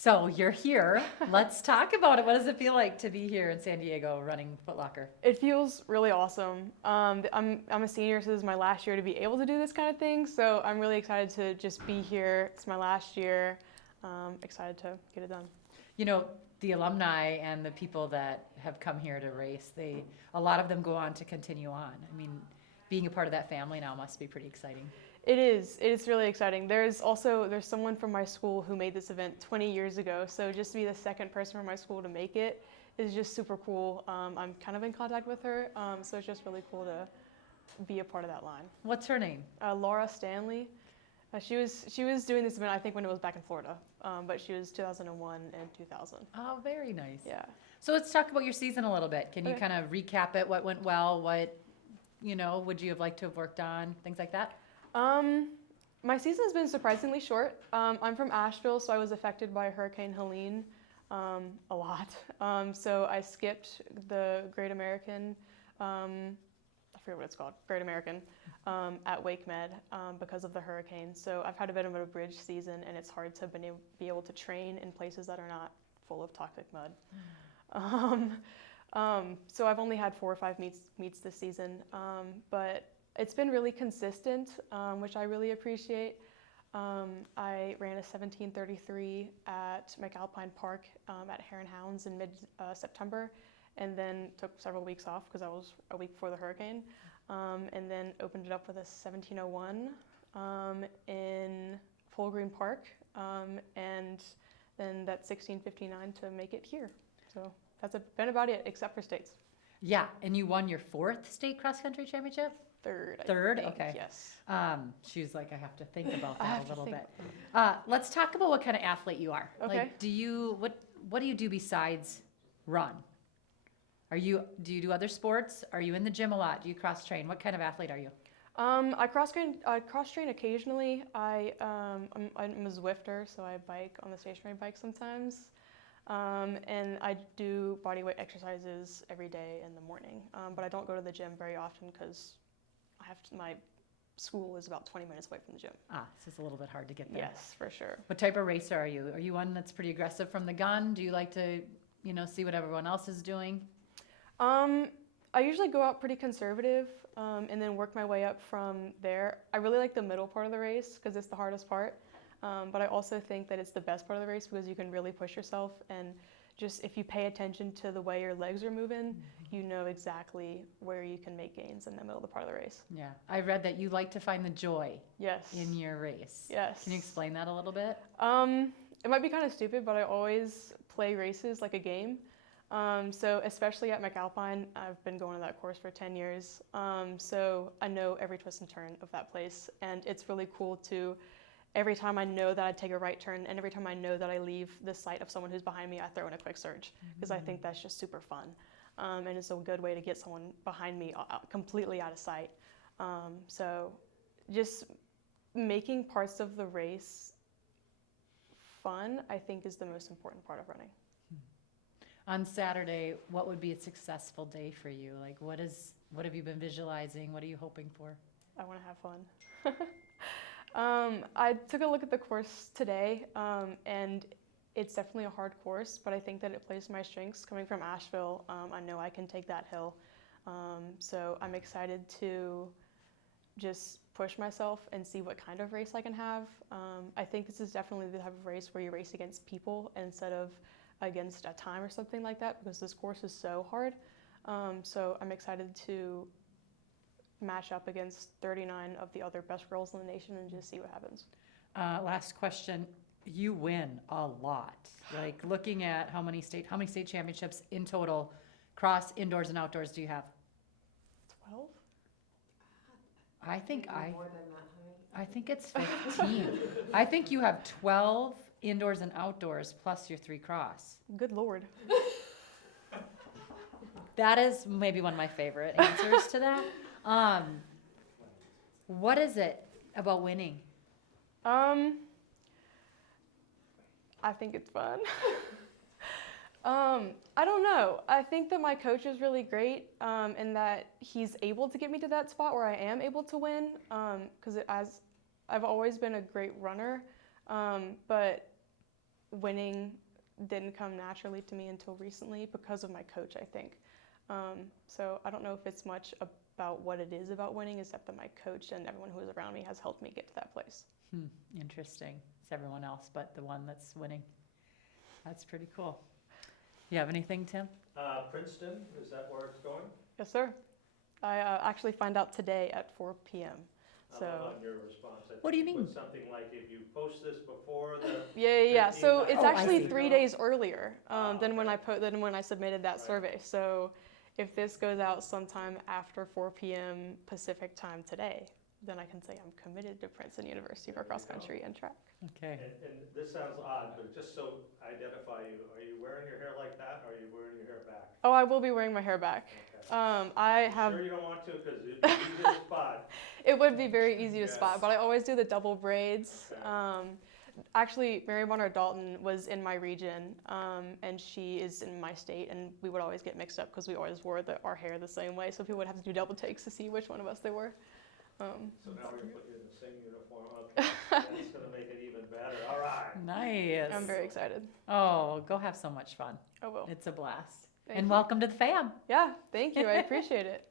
So you're here. Let's talk about it. What does it feel like to be here in San Diego running Foot Locker? It feels really awesome. I'm a senior, so this is my last year to be able to do this kind of thing. So I'm really excited to just be here. It's my last year. Excited to get it done. You know, the alumni and the people that have come here to race, a lot of them go on to continue on. I mean, being a part of that family now must be pretty exciting. It is. It is really exciting. There's someone from my school who made this event 20 years ago. So just to be the second person from my school to make it is just super cool. I'm kind of in contact with her, so it's just really cool to be a part of that line. What's her name? Laura Stanley. She was doing this event I think when it was back in Florida, but she was 2001 and 2000. Oh, very nice. Yeah. So let's talk about your season a little bit. Can you Okay. kind of recap it? What went well? What, would you have liked to have worked on? Things like that? My season has been surprisingly short. I'm from Asheville, so I was affected by Hurricane Helene a lot. So I skipped the Great American, I forget what it's called, Great American, at Wake Med because of the hurricane. So I've had a bit of a bridge season, and it's hard to be able to train in places that are not full of toxic mud. So I've only had 4 or 5 meets this season, but it's been really consistent, which I really appreciate. I ran a 17:33 at McAlpine Park at Hare and Hounds in mid-September, and then took several weeks off because I was a week before the hurricane, and then opened it up with a 17:01 in Full Green Park, and then that 16:59 to make it here. So that's been about it, except for states. Yeah, and you won your 4th state cross country championship? Third, I Third? think, Okay. yes. She was like, I have to think about I that have a to little think. bit. Let's talk about what kind of athlete you are. Okay. Like, what do you do besides run? Do you do other sports? Are you in the gym a lot? Do you cross train? What kind of athlete are you? I cross train occasionally. I'm a Zwifter, so I bike on the stationary bike sometimes. And I do body weight exercises every day in the morning. But I don't go to the gym very often because my school is about 20 minutes away from the gym. So it's a little bit hard to get there. Yes, for sure. What type of racer are you? Are you one that's pretty aggressive from the gun? Do you like to, see what everyone else is doing? I usually go out pretty conservative, and then work my way up from there. I really like the middle part of the race because it's the hardest part. But I also think that it's the best part of the race because you can really push yourself, and just if you pay attention to the way your legs are moving, you know exactly where you can make gains in the middle of the part of the race. Yeah, I read that you like to find the joy Yes. in your race. Yes. Can you explain that a little bit? It might be kind of stupid, but I always play races like a game. So especially at McAlpine, I've been going to that course for 10 years. So I know every twist and turn of that place, and it's really cool to, every time I know that I take a right turn, and every time I know that I leave the sight of someone who's behind me, I throw in a quick surge because I think that's just super fun. And it's a good way to get someone behind me completely out of sight. So just making parts of the race fun, I think, is the most important part of running. On Saturday, what would be a successful day for you? Like, what have you been visualizing? What are you hoping for? I want to have fun. I took a look at the course today, and it's definitely a hard course, but I think that it plays to my strengths. Coming from Asheville, I know I can take that hill. So I'm excited to just push myself and see what kind of race I can have. I think this is definitely the type of race where you race against people instead of against a time or something like that, because this course is so hard. So I'm excited to match up against 39 of the other best girls in the nation and just see what happens. Last question. You win a lot. Like, looking at how many state championships in total, cross, indoors, and outdoors, do you have? 12? I think More than that, honey. I think it's 15. I think you have 12 indoors and outdoors plus your 3 cross. Good Lord. That is maybe one of my favorite answers to that. What is it about winning? I think it's fun. I don't know. I think that my coach is really great, and that he's able to get me to that spot where I am able to win. Because I've always been a great runner, but winning didn't come naturally to me until recently because of my coach, I think. So I don't know if it's much about what it is about winning, except that my coach and everyone who is around me has helped me get to that place. Interesting. It's everyone else but the one that's winning. That's pretty cool. You have anything, Tim? Princeton, is that where it's going? Yes, sir. I actually find out today at 4 p.m. I'm So on your response. I What do you think mean? put something like if you post this before the. yeah. So 15 it's Oh, I actually see. 3 days earlier than when Okay. than when I submitted that Right. survey. So if this goes out sometime after 4 p.m. Pacific time today, then I can say I'm committed to Princeton University for There you cross go. country and track. Okay. And this sounds odd, but just so identify you, are you wearing your hair like that, or are you wearing your hair back? Oh, I will be wearing my hair back. Okay. I You have. sure you don't want to? Because it's easy to spot. It would be very easy to Yes. spot, but I always do the double braids. Okay. Actually, Mary Bonner Dalton was in my region, and she is in my state, and we would always get mixed up because we always wore our hair the same way, so people would have to do double takes to see which one of us they were. So now we're going to put you in the same uniform. Okay. That's going to make it even better. All right. Nice. I'm very excited. Oh, go have so much fun. I will. It's a blast. Thank And you. welcome to the fam. Yeah, thank you. I appreciate it.